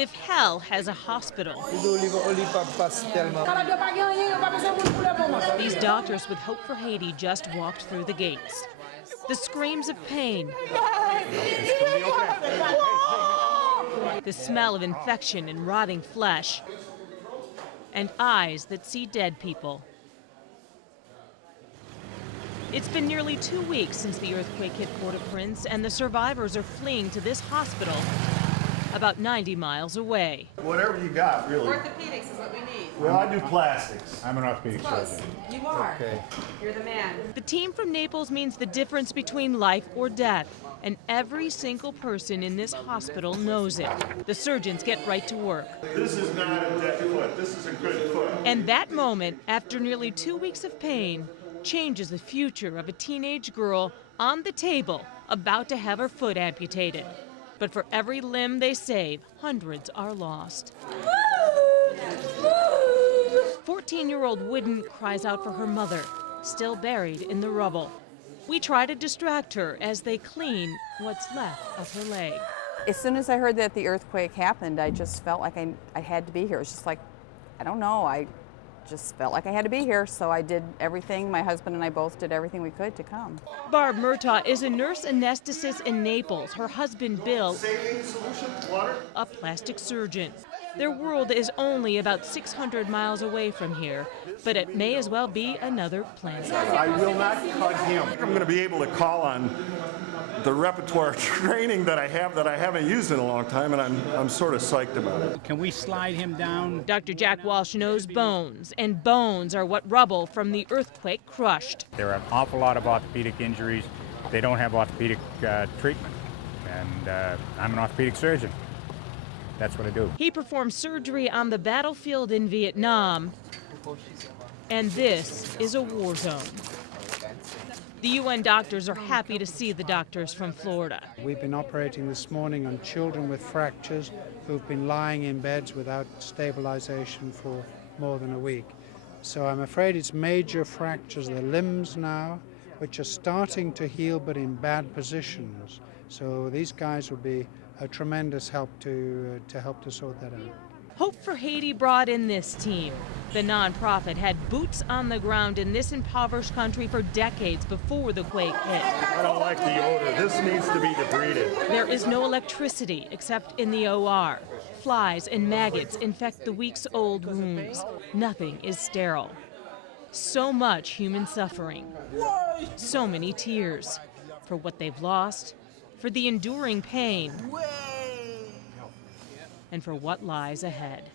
If hell has a hospital, these doctors with Hope for Haiti just walked through the gates. The screams of pain, the smell of infection and rotting flesh, and eyes that see dead people. It's been nearly 2 weeks since the earthquake hit Port-au-Prince, and the survivors are fleeing to this hospital about 90 miles away. Whatever you got, really. Orthopedics is what we need. Well, I do plastics. I'm an orthopedic surgeon. You are. Okay. You're the man. The team from Naples means the difference between life or death, and every single person in this hospital knows it. The surgeons get right to work. This is not a dead foot. This is a good foot. And that moment, after nearly 2 weeks of pain, changes the future of a teenage girl on the table, about to have her foot amputated. But for every limb they save, hundreds are lost. 14-year-old Wooden cries out for her mother, still buried in the rubble. We try to distract her as they clean what's left of her leg. As soon as I heard that the earthquake happened, I just felt like I had to be here. It was just like, I don't know, I just felt like I had to be here, so I did everything. My husband and I both did everything we could to come. Barb Murtaugh is a nurse anesthetist in Naples. Her husband, Bill, a plastic surgeon. Their world is only about 600 miles away from here, but it may as well be another planet. I will not cut him. I'm going to be able to call on the repertoire training that I haven't used in a long time, and I'm sort of psyched about it. Can we slide him down? Dr. Jack Walsh knows bones, and bones are what rubble from the earthquake crushed. There are an awful lot of orthopedic injuries. They don't have orthopedic treatment, and I'm an orthopedic surgeon. That's what I do. He performed surgery on the battlefield in Vietnam, and this is a war zone. The UN doctors are happy to see the doctors from Florida. We've been operating this morning on children with fractures who've been lying in beds without stabilization for more than a week. So I'm afraid it's major fractures of the limbs now, which are starting to heal but in bad positions. So these guys will be a tremendous help to help to sort that out. Hope for Haiti brought in this team. The nonprofit had boots on the ground in this impoverished country for decades before the quake hit. I don't like the odor. This needs to be debrided. There is no electricity except in the OR. Flies and maggots infect the weeks-old wounds. Nothing is sterile. So much human suffering. So many tears for what they've lost, for the enduring pain, and for what lies ahead.